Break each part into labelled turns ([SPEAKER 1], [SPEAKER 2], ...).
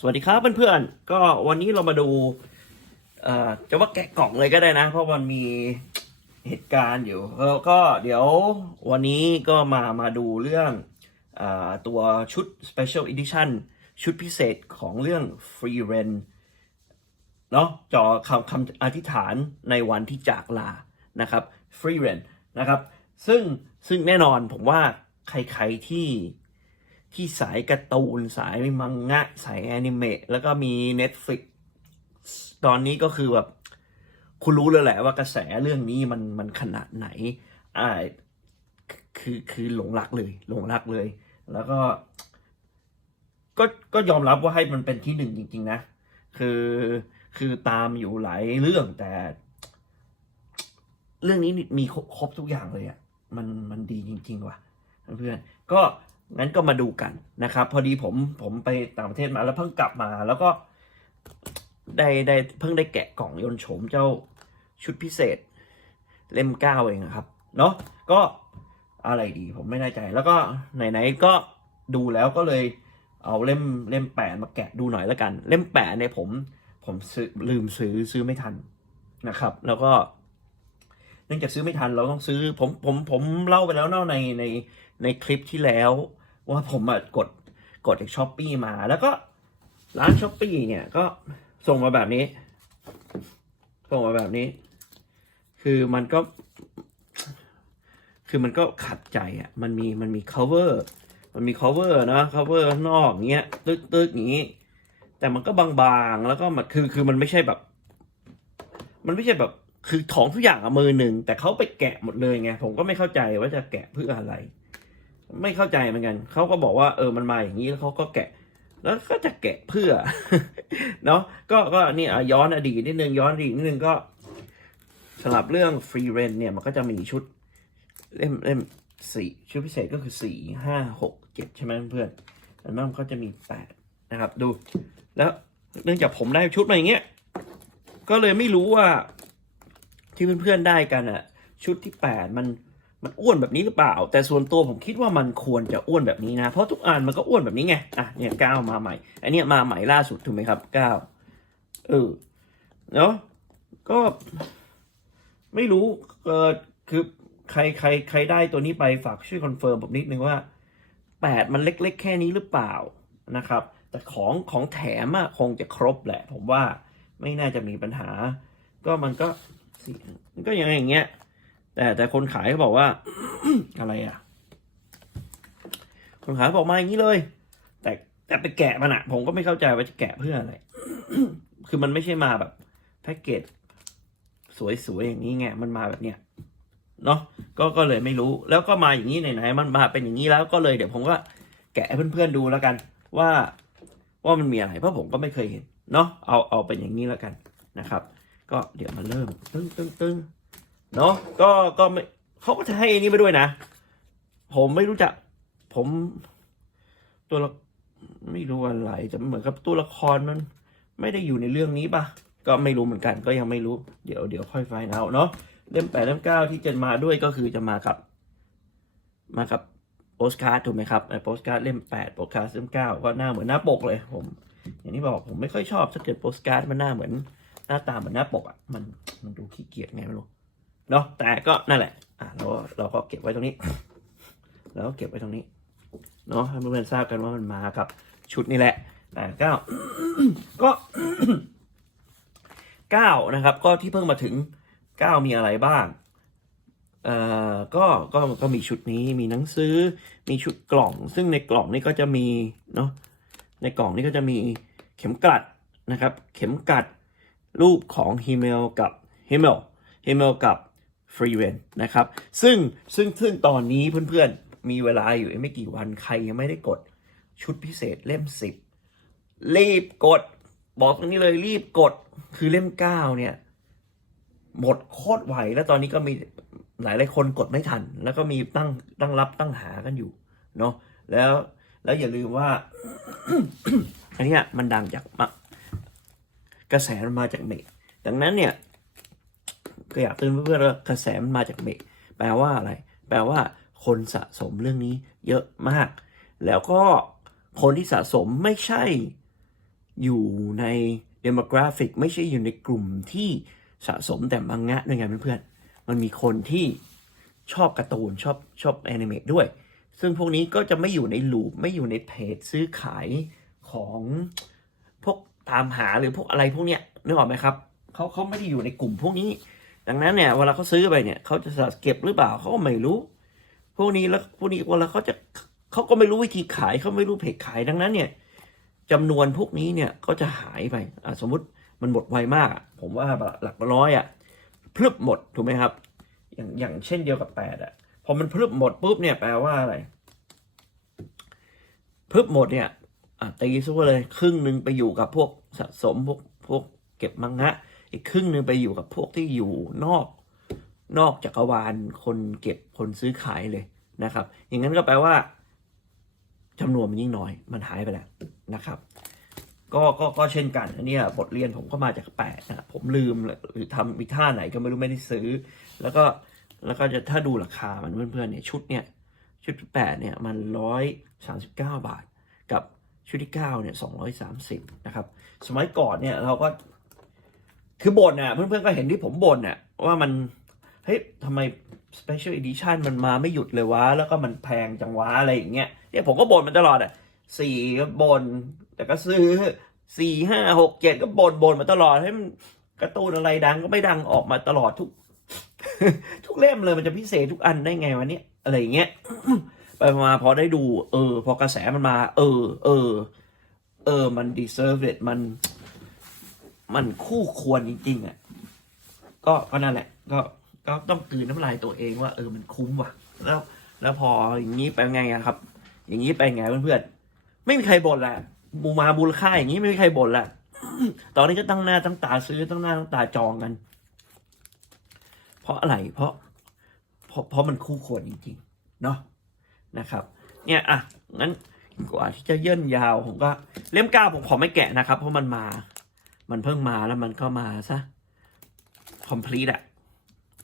[SPEAKER 1] สวัสดีครับเพื่อนๆ ก็วันนี้เรามาดู เอ่อจะว่าแกะกล่องเลยก็ได้นะ เพราะมันมีเหตุการณ์อยู่แล้วก็เดี๋ยววันนี้ก็มามาดูเรื่องอตัวชุด Special Edition ชุดพิเศษของเรื่อง Free r e n เนาะจอคำคำอธิษฐานในวันที่จากลานะครับ Free r e n นะครับ ซึ่งซึ่งแน่นอนผมว่าใครๆที่ ที่สายการ์ตูนสายมังงะ สายแอนิเมะแล้วก็มี Netflix ตอนนี้ก็คือแบบคุณรู้เลยแหละว่ากระแสเรื่องนี้มันมันขนาดไหนอ่าคือคือหลงรักเลยหลงรักเลย แล้วก็ ก็ก็ยอมรับว่าให้มันเป็นที่หนึ่งจริง ๆ นะ คือคือตามอยู่หลายเรื่องแต่ เรื่องนี้มีครบครบทุกอย่างเลยอะ่ะมันมันดีจริง ๆ ว่ะเพื่อนก็ งั้นก็มาดูกันนะครับ พอดีผมผมไปต่างประเทศมาแล้วเพิ่งกลับมาแล้วก็ได้ได้เพิ่งได้แกะกล่องยนต์โฉมเจ้าชุดพิเศษ เล่มเก้าเองนะครับ เนาะก็อะไรดีผมไม่แน่ใจ แล้วก็ไหนๆก็ดูแล้วก็เลยเอาเล่มเล่มแปดมาแกะดูหน่อยแล้วกัน เล่มแปดเนี่ยผมผมซื้อลืมซื้อซื้อไม่ทันนะครับ แล้วก็ เนื่องจากซื้อไม่ทันเราต้องซื้อ ผมผมผมเล่าไปแล้วเนาะในในในคลิปที่แล้ว ว่าผมอะกดกดจากช้อปปีมา แล้วก็ร้านช้อปปีเนี่ยก็ส่งมาแบบนี้ ส่งมาแบบนี้ คือมันก็ คือมันก็ขัดใจอะ มันมีมันมี cover มันมี cover นะ cover ข้างนอกเงี้ยตึกตึกอย่างงี้ แต่มันก็บางๆ แล้วก็มันคือคือมันไม่ใช่แบบ มันไม่ใช่แบบ คือของทุกอย่างอะมือหนึ่งแต่เขาไปแกะหมดเลยไงผมก็ไม่เข้าใจว่าจะแกะเพื่ออะไร ไม่เข้าใจเหมือนกันเขาก็บอกว่าเออมันมาอย่างนี้แล้วเขาก็แกะ แล้วก็จะแกะเพื่อเนาะก็ก็นี่ย้อนอดีตนิดนึงย้อนอดีตนิดนึงก็สำหรับเรื่อง free rent เนี่ยมันก็จะมีชุดเล่มเล่มสี่ชุดพิเศษก็คือสี่ห้าหกเจ็ดใช่ไหมเพื่อนอันนั้นก็จะมีแปดนะครับ ดู แล้วเนื่องจากผมได้ชุดมาอย่างเงี้ยก็เลยไม่รู้ว่า ที่เพื่อนๆได้กันอะชุดที่แปดมันมันอ้วนแบบนี้หรือเปล่า แต่ส่วนตัวผมคิดว่ามันควรจะอ้วนแบบนี้นะ เพราะทุกอันมันก็อ้วนแบบนี้ไงอะเนี่ยเก้ามาใหม่ อันเนี้ยมาใหม่ล่าสุดถูกไหมครับเก้าเออเนาะก็ ไม่รู้เออคือใครใครใครได้ตัวนี้ไปฝากช่วยคอนเฟิร์มผมนิดนึงว่าแปดมันเล็ก ๆ แค่นี้หรือเปล่านะครับ แต่ของของแถมอะคงจะครบแหละ ผมว่าไม่น่าจะมีปัญหา ก็มันก็ สิมันก็ยังอย่างเงี้ย แต่แต่คนขายเขาบอกว่า อะไรอะ คนขายบอกมาอย่างนี้เลย แต่แต่ไปแกะมันอะผมก็ไม่เข้าใจว่าจะแกะเพื่ออะไร คือมันไม่ใช่มาแบบแพ็กเกจสวยๆอย่างนี้ไงมันมาแบบเนี้ยเนาะก็ก็เลยไม่รู้ แล้วก็มาอย่างนี้ไหนๆมันมาเป็นอย่างนี้แล้วก็เลยเดี๋ยวผมก็แกะให้เพื่อนๆดูแล้วกัน ว่าว่ามันมีอะไรเพราะผมก็ไม่เคยเห็นเนาะเอาเอาเป็นอย่างนี้แล้วกันนะครับ ก็เดี๋ยวมาเริ่ม ตึ้งตึ้งตึ้งเนาะก็ก็ไม่เขาก็จะให้อันนี้มาด้วยนะ ผมไม่รู้จัก ผม ตัวละไม่รู้อะไรจะเหมือนกับตัวละครมัน ไม่ได้อยู่ในเรื่องนี้ปะก็ไม่รู้เหมือนกัน ก็ยังไม่รู้ เดี๋ยวเดี๋ยวค่อยไฟน์เอาเนาะเล่มแปดเล่มเก้าที่จะมาด้วยก็คือจะมากับ มากับโปสการ์ดถูกไหมครับโปสการ์ดเล่มแปดโปสการ์ดเล่มเก้าก็หน้าเหมือนหน้าปกเลย ผม อย่างที่บอกผมไม่ค่อยชอบถ้าเกิดโปสการ์ดมันหน้าเหมือน หน้าตาเหมือนหน้าปกอะมันมันดูขี้เกียจไงไม่รู้เนาะแต่ก็นั่นแหละ อะเราเราก็เก็บไว้ตรงนี้ แล้วก็เก็บไว้ตรงนี้ เนาะให้เพื่อนๆทราบกันว่ามันมากับชุดนี้แหละแต่เก้าก็เก้านะครับ ก็ที่เพิ่งมาถึงเก้ามีอะไรบ้างเอ่อก็ก็ก็มีชุดนี้มีหนังสือมีชุดกล่อง ซึ่งในกล่องนี้ก็จะมีเนาะในกล่องนี้ก็จะมีเข็มกลัดนะครับ เข็มกลัด รูปของฮิเมลกับฮิเมลฮิเมลกับฟรีเวนนะครับ ซึ่งซึ่งซึ่งตอนนี้เพื่อนๆ มีเวลาอยู่ไม่กี่วันใครยังไม่ได้กดชุดพิเศษเล่ม 10 รีบกด บอกตรงนี้เลยรีบกดคือเล่ม 9 เนี่ย หมดโคตรไวแล้วตอนนี้ก็มีหลายหลายคนกดไม่ทัน แล้วก็มีตั้งตั้งรับตั้งหากันอยู่เนาะแล้วแล้วอย่าลืมว่าอันนี้มันดังจากมะ กระแสมันมาจากเมกดังนั้นเนี่ยก็อยากเตือนเพื่อนๆว่ากระแสมันมาจากเมกแปลว่าอะไร แปลว่าคนสะสมเรื่องนี้เยอะมาก แล้วก็คนที่สะสมไม่ใช่อยู่ใน demographic ไม่ใช่อยู่ในกลุ่มที่สะสมแต่มังงะด้วยไงเพื่อนๆมันมีคนที่ชอบการ์ตูนชอบชอบแอนิเมตด้วย ซึ่งพวกนี้ก็จะไม่อยู่ในลูปไม่อยู่ในเพจซื้อขายของพวก ตามหาหรือพวกอะไรพวกเนี้ยนึกออกไหมครับเขาเขาไม่ได้อยู่ในกลุ่มพวกนี้ ดังนั้นเนี่ยเวลาเขาซื้อไปเนี่ยเขาจะเก็บหรือเปล่าเขาก็ไม่รู้ พวกนี้แล้วพวกนี้เวลาเขาจะเขาก็ไม่รู้วิธีขายเขาไม่รู้เพจขายดังนั้นเนี่ยจำนวนพวกนี้เนี่ยก็จะหายไปอะสมมติมันหมดไวมากผมว่าหลักร้อยอะพลึบหมดถูกไหมครับ อย่างอย่างเช่นเดียวกับแปดอะพอมันพลึบหมดปุ๊บเนี่ยแปลว่าอะไรพลึบหมดเนี่ย ตีซะว่าเลยครึ่งหนึ่งไปอยู่กับพวกสะสมพวกพวกเก็บมังงะ อีกครึ่งหนึ่งไปอยู่กับพวกที่อยู่นอกนอกจักรวาลคนเก็บคนซื้อขายเลยนะครับ อย่างนั้นก็แปลว่าจำนวนมันยิ่งน้อยมันหายไปแล้วนะครับก็ก็ก็เช่นกันอันนี้บทเรียนผมก็มาจากแปดนะผมลืมหรือทำวิท่าไหนก็ไม่รู้ไม่ได้ซื้อ แล้วก็แล้วก็จะถ้าดูราคามันเพื่อนๆเนี่ยชุดเนี่ยชุดแปดเนี่ยมันร้อยสามสิบเก้าบาท ชุดที่เก้าเนี่ยสองร้อยสามสิบนะครับ สมัยก่อนเนี่ยเราก็คือบ่นน่ะเพื่อนๆก็เห็นที่ผมบ่นน่ะว่ามัน เฮ้ยทำไม Special Edition มันมาไม่หยุดเลยวะ แล้วก็มันแพงจังวะอะไรอย่างเงี้ยเนี่ยผมก็บ่นมันตลอดอะสี่ก็บ่นแต่ก็ซื้อสี่ห้าหกเจ็ดก็บ่นบ่นมาตลอดให้มันกร์ตูนอะไรดังก็ไม่ดังออกมาตลอดทุก ทุกเล่มเลยมันจะพิเศษทุกอันได้ไงวะเนี่ยอะไรอย่างเงี้ย ไปมาพอได้ดู เออ พอกระแสมันมา เออ เออ เออ มัน deserve it มัน มันคู่ควรจริง ๆ อะ ก็ก็นั่นแหละ ก็ก็ต้องกืนน้ำลายตัวเองว่า เออมันคุ้มว่ะ แล้ว แล้วพออย่างนี้ไปไงอะครับ อย่างนี้ไปไงเพื่อนๆไม่มีใครบ่นแหละบูมาบูรค่าอย่างนี้ไม่มีใครบ่นแหละตอนนี้ก็ตั้งหน้าตั้งตาซื้อตั้งหน้าตั้งตาจองกัน เพราะอะไรเพราะเพราะเพราะมันคู่ควรจริง ๆ เนาะ นะครับ เนี่ยอะงั้นกว่าที่จะเย่นยาวผมก็เล่มเก้าผมขอไม่แกะนะครับ เพราะมันมา มันเพิ่งมาแล้วมันก็มาซะ complete อะ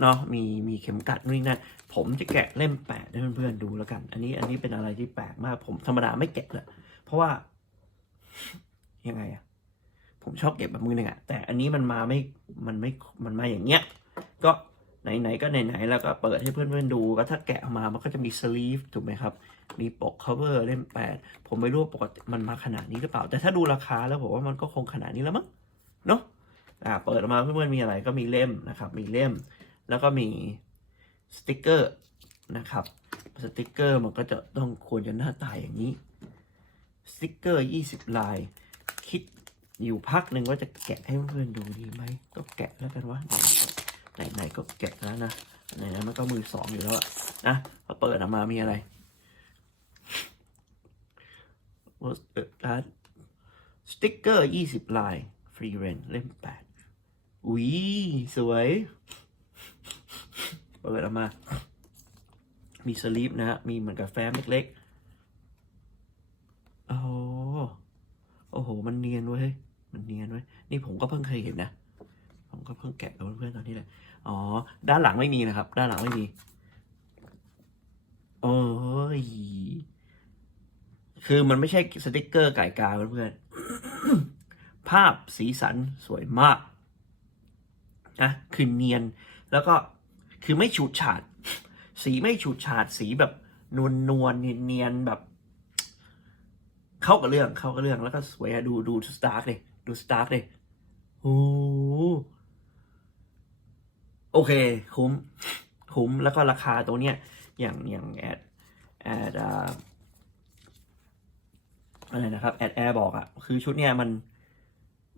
[SPEAKER 1] เนาะมีมีเข็มกัดนู่นนี่นั่นผมจะแกะเล่มแปดให้เพื่อนๆดูแล้วกัน อันนี้อันนี้เป็นอะไรที่แปลกมาก ผมธรรมดาไม่แกะเลยเพราะว่า ยังไงอะผมชอบเก็บแบบมือหนึ่งอะแต่อันนี้มันมาไม่มันไม่มันมาอย่างเงี้ย ก็ ไหนๆก็ไหนๆแล้วก็เปิดให้เพื่อนๆดูก็ถ้าแกะออกมามันก็จะมีสลีฟถูกไหมครับ มีปก cover เล่มแปดผมไม่รู้ว่าปกติมันมาขนาดนี้หรือเปล่า แต่ถ้าดูราคาแล้วผมว่ามันก็คงขนาดนี้แล้วมั้งเนาะอ่าเปิดออกมาเพื่อนๆมีอะไรก็มีเล่มนะครับ มีเล่ม แล้วก็มีสติกเกอร์นะครับสติกเกอร์มันก็จะต้องควรจะหน้าตาอย่างนี้สติกเกอร์ยี่สิบลาย คิดอยู่พักหนึ่งว่าจะแกะให้เพื่อนๆดูดีไหมก็แกะแล้วกันว่า ไหนๆก็แกะแล้วนะไหนๆมันก็มือสองอยู่แล้วอะนะพอเปิดออกมามีอะไร was เอ่อการ์ดสติ๊กเกอร์ยี่สิบลาย ฟรีเรนเล่มแปดอุ้ยสวย เปิดออกมา มีสลีปนะฮะ มีเหมือนกับแฟ้มเล็กๆ โอ้โห โอ้โห มันเนียนเว้ย มันเนียนเว้ย นี่ผมก็เพิ่งเคยเห็นนะ ผมก็เพิ่งแกะกับเพื่อนๆตอนนี้แหละ อ๋อ ด้านหลังไม่มีนะครับ ด้านหลังไม่มี โอ้ย คือมันไม่ใช่สติกเกอร์ไก่กาเพื่อนๆ ภาพสีสันสวยมากนะคือเนียน แล้วก็คือไม่ฉูดฉาด สีไม่ฉูดฉาด สีแบบนวลนวลเนียนเนียนๆแบบ เข้ากับเรื่องเข้ากับเรื่องแล้วก็สวยอะดูดูสตาร์กเลยดูสตาร์กเลยโอ้ โอเค คุ้ม คุ้มแล้วก็ราคาตัวเนี้ยอย่างอย่างแอดแอดอะไรนะครับแอดแอร์บอกอะคือชุดเนี้ยมัน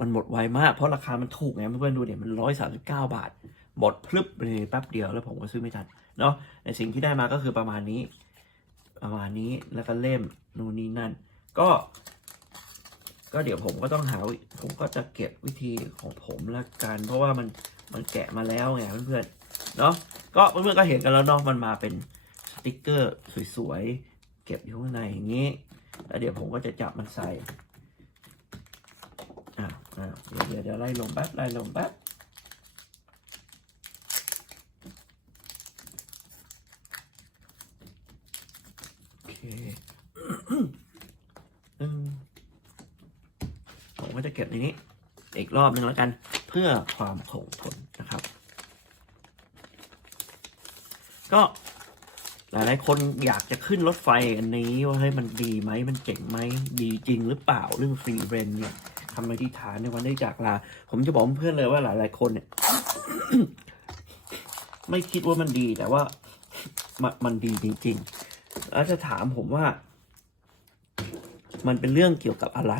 [SPEAKER 1] มันหมดไวมากเพราะราคามันถูกไงเพื่อนๆดูเนี่ยมันร้อยสามสิบเก้าบาทหมดพลึบไปเลยแป๊บเดียวแล้วผมก็ซื้อไม่ทันเนาะในสิ่งที่ได้มาก็คือประมาณนี้ ประมาณนี้แล้วก็เล่มนู่นนี่นั่น ก็ ก็เดี๋ยวผมก็ต้องหาผมก็จะเก็บวิธีของผมละกัน เพราะว่ามัน มันแกะมาแล้วไงเพื่อนๆเนาะก็เพื่อนๆก็เห็นกันแล้วเนาะมันมาเป็นสติกเกอร์สวยๆเก็บอยู่ข้างในอย่างนี้แล้วเดี๋ยวผมก็จะจับมันใส่อ่าอ่าเดี๋ยวเดี๋ยวไล่ลงแป๊บไล่ลงแป๊บโอเคผมก็ก็จะเก็บในนี้ อีกรอบหนึ่งแล้วกัน เพื่อความคงทนนะครับ ก็หลายๆคนอยากจะขึ้นรถไฟอันนี้ว่าให้ยมันดีไหมมันเจ๋งไหมดีจริงหรือเปล่าเรื่องฟรีเรนเนี่ยทำในที่ฐานในวันได้จากลา ผมจะบอกเพื่อนเลยว่าหลาย ๆ คนเนี่ย ไม่คิดว่ามันดีแต่ว่ามันมันดีจริงๆแล้วจะถามผมว่า มันเป็นเรื่องเกี่ยวกับอะไร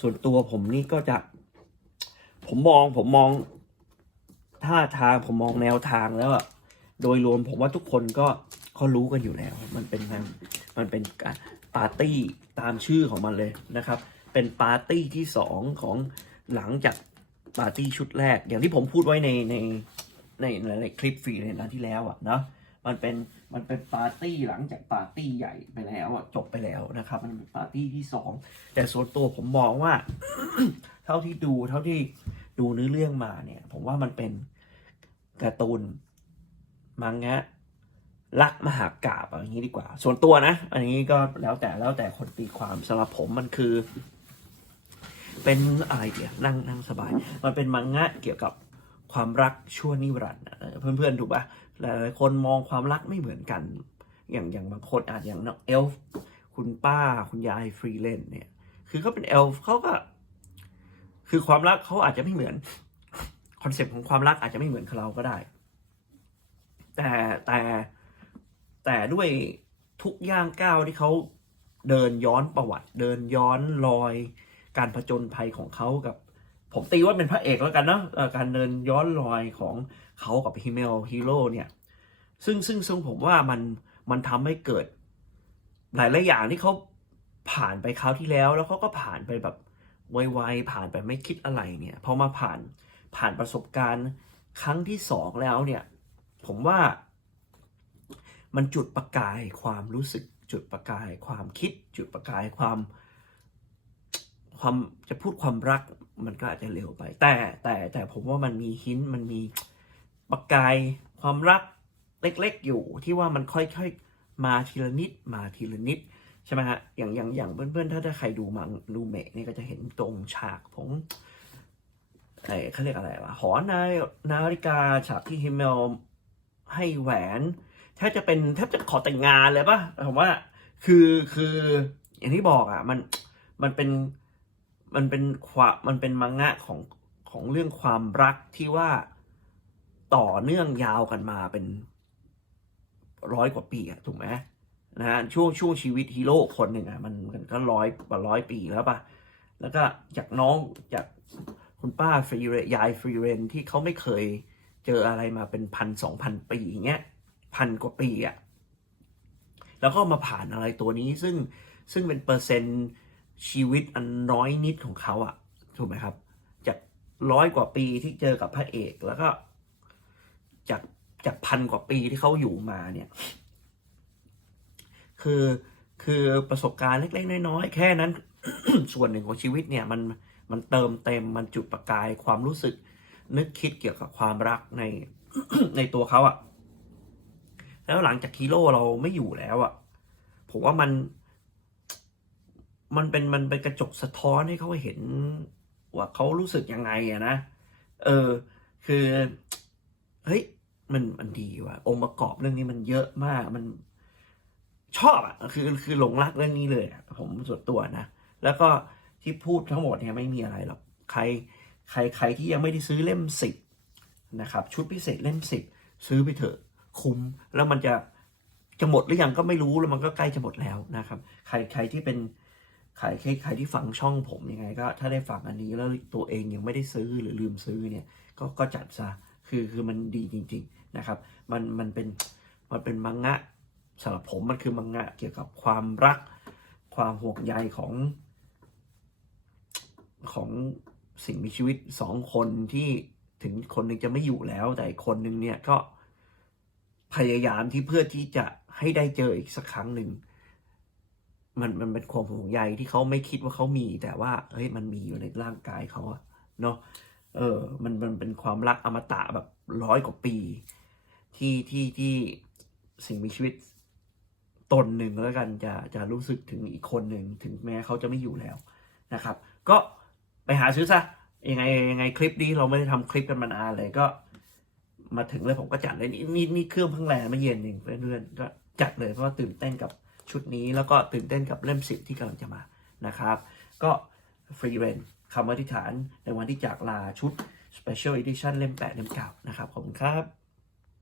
[SPEAKER 1] ส่วนตัวผมนี่ก็จะ ผมมองผมมองท่าทางผมมองแนวทางแล้วอะ โดยรวมผมว่าทุกคนก็เขารู้กันอยู่แล้ว มันเป็นงานมันเป็นการปาร์ตี้ตามชื่อของมันเลยนะครับ เป็นปาร์ตี้ที่สองของหลังจากปาร์ตี้ชุดแรก อย่างที่ผมพูดไว้ในในในในในคลิปฟรีในนันที่แล้วอะเนาะมันเป็นมันเป็นปาร์ตี้หลังจากปาร์ตี้ใหญ่ไปแล้วอะจบไปแล้วนะครับ มันเป็นปาร์ตี้ที่สองแต่ส่วนตัวผมมองว่า เท่าที่ดูเท่าที่ดูเนื้อเรื่องมาเนี่ย ผมว่ามันเป็นการ์ตูน มังงะรักมหากราบอย่างนี้ดีกว่า ส่วนตัวนะ อันนี้ก็แล้วแต่แล้วแต่คนตีความสำหรับผมมันคือ เป็นอะไรเดียวนั่งนั่งสบาย มันเป็นมังงะเกี่ยวกับความรักชั่วนิรันดร์เพื่อนๆถูกปะหลายคนมองความรักไม่เหมือนกัน อย่างอย่างบางคนอาจอย่างน้องเอลฟ์คุณป้าคุณยายฟรีเลนเนี่ย คือเขาเป็นเอลฟ์เขาก็ คือความรักเขาอาจจะไม่เหมือนคอนเซปต์ของความรักอาจจะไม่เหมือนกับเราก็ได้ แต่แต่แต่ด้วยทุกย่างก้าวที่เขาเดินย้อนประวัติ เดินย้อนรอยการผจญภัยของเขากับ ผมตีว่าเป็นพระเอกแล้วกันเนอะการเดินย้อนรอยของเขากับฮิเมลฮีโร่เนี่ย ซึ่งซึ่งซึ่งผมว่ามันมันทำให้เกิด หลายหลายอย่างที่เขาผ่านไปคราวที่แล้ว แล้วเขาก็ผ่านไปแบบไวๆผ่านไปไม่คิดอะไรเนี่ยพอมาผ่านผ่านประสบการณ์ครั้งที่สองแล้วเนี่ย ผมว่า มันจุดประกายความรู้สึกจุดประกายความคิดจุดประกายความความจะพูดความรักมันก็อาจจะเร็วไป แต่แต่แต่ผมว่ามันมีหินมันมีประกายความรักเล็กๆอยู่ที่ว่ามันค่อยๆมาทีละนิดมาทีละนิดใช่ไหมฮะอย่างอย่างอย่างเพื่อนๆถ้าถ้าใครดูมังดูเมะนี่ก็จะเห็นตรงฉากผมไอ้เขาเรียกอะไรวะหอนายนาฬิกาฉากที่ฮิมเมล ให้แหวนแทบจะเป็นแทบจะขอแต่งงานเลยปะผมว่าคือคืออย่างที่บอกอะมันมันเป็นมันเป็นความมันเป็นมังงะของของเรื่องความรักที่ว่าต่อเนื่องยาวกันมาเป็นร้อยกว่าปีอะถูกไหมนะฮะช่วงช่วงชีวิตฮีโร่คนหนึ่งอะมันมันก็ร้อยกว่าร้อยปีแล้วป่ะแล้วก็จากน้องจากคุณป้าฟรีเรนยายฟรีเรนที่เขาไม่เคย เจออะไรมาเป็นพันสองพันปีอย่างเงี้ยพันกว่าปีอะแล้วก็มาผ่านอะไรตัวนี้ซึ่งซึ่งเป็นเปอร์เซ็นต์ชีวิตอันน้อยนิดของเขาอะถูกไหมครับ จากร้อยกว่าปีที่เจอกับพระเอกแล้วก็ จากจากพันกว่าปีที่เขาอยู่มาเนี่ย คือคือประสบการณ์เล็กๆน้อยๆแค่นั้น ส่วนหนึ่งของชีวิตเนี่ยมันมันเติมเต็มมันจุดประกายความรู้สึก นึกคิดเกี่ยวกับความรักในในตัวเขาอะแล้วหลังจากฮีโร่เราไม่อยู่แล้วอะผมว่ามัน มันเป็นมันเป็นกระจกสะท้อนให้เขาเห็น ว่าเขารู้สึกยังไงอะนะเออ คือเฮ้ยมันมันดีว่ะองค์ประกอบเรื่องนี้มันเยอะมากมันชอบอะคือคือหลงรักเรื่องนี้เลยผมส่วนตัวนะ แล้วก็ที่พูดทั้งหมดเนี่ยไม่มีอะไรหรอกใคร ใครใครที่ยังไม่ได้ซื้อเล่มสิบนะครับชุดพิเศษเล่มสิบซื้อไปเถอะคุ้มแล้วมันจะจะหมดหรือยังก็ไม่รู้แล้วมันก็ใกล้จะหมดแล้วนะครับ ใครใครที่เป็นใครใครใครที่ฟังช่องผมยังไงก็ถ้าได้ฟังอันนี้แล้วตัวเองยังไม่ได้ซื้อหรือลืมซื้อเนี่ยก็ก็จัดซะคือคือมันดีจริง ๆนะครับ มันมันเป็นมันเป็นมังงะสำหรับผมมันคือมังงะเกี่ยวกับความรัก ความห่วงใยของของ สิ่งมีชีวิตสองคนที่ถึงคนหนึ่งจะไม่อยู่แล้ว แต่คนหนึ่งเนี่ยก็พยายามที่เพื่อที่จะให้ได้เจออีกสักครั้งหนึ่งมันมันเป็นความห่วงใยที่เขาไม่คิดว่าเขามี แต่ว่าเฮ้ยมันมีอยู่ในร่างกายเขาอะเนาะเออมันมันเป็นความรักอมตะแบบร้อยกว่าปี ที่ที่ที่สิ่งมีชีวิตตนหนึ่งแล้วกันจะจะรู้สึกถึงอีกคนหนึ่งถึงแม้เขาจะไม่อยู่แล้วนะครับ ก็ ไปหาซื้อซะยังไงยังไงคลิปนี้เราไม่ได้ทำคลิปกันมานานเลยก็ มาถึงเลยผมก็จัดเลยนี่นี่นี่เครื่องพิ่งแรงเมื่อเย็นเองเพื่อนๆก็จัดเลยเพราะว่าตื่นเต้นกับชุดนี้แล้วก็ตื่นเต้นกับเล่มสิบที่กำลังจะมานะครับ ก็ฟรีเรนคำอธิษฐานในวันที่จากลาชุด Special Edition เล่มแปดเล่มเก้านะครับ ขอบคุณครับ